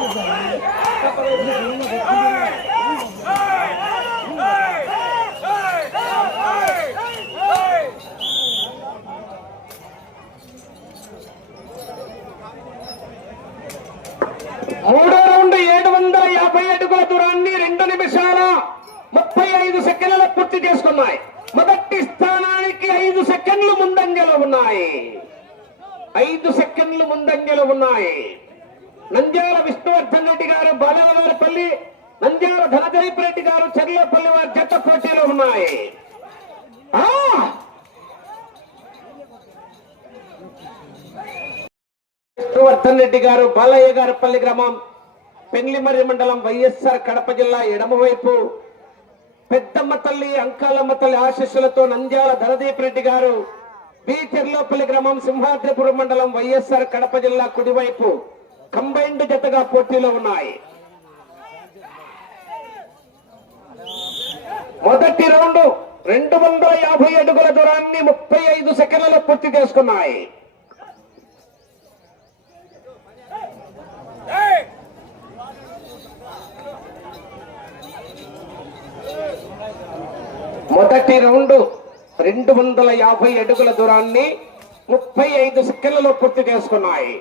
మూడో రౌండ్ 750 అడుగుల దూరాన్ని 2 నిమిషాల 35 సెకండ్ల పూర్తి చేసుకున్నాయి. మొదటి స్థానానికి 5 సెకండ్లు ముందంజలో ఉన్నాయి. 5 సెకండ్లు ముందంజలో ఉన్నాయి. నంద్యాల విష్ణువర్ధన్ రెడ్డి గారు బాలవారిపల్లి, నంద్యాల ధనజయప్ రెడ్డి గారు చెర్లపల్లి వారి జత పోటీలో ఉన్నాయి. విష్ణువర్ధన్ రెడ్డి గారు బాలయ్య గారిపల్లి గ్రామం, పెండ్లిమర్రి మండలం, వైఎస్ఆర్ కడప జిల్లా. ఎడమవైపు పెద్దమ్మ తల్లి, అంకాలమ్మ తల్లి ఆశీస్సులతో నంద్యాల ధనదీప్ రెడ్డి గారు, బి చెర్లోపల్లి గ్రామం, సింహాద్రిపురం మండలం, వైఎస్ఆర్ కడప జిల్లా. కుడివైపు కంబైన్డ్ జతగా పోటీలో ఉన్నాయి. మొదటి రౌండ్ 250 అడుగుల దూరాన్ని 35 సెకండ్లలో పూర్తి చేసుకున్నాయి. మొదటి రౌండ్ 250 అడుగుల దూరాన్ని 35 సెకండ్లలో పూర్తి చేసుకున్నాయి.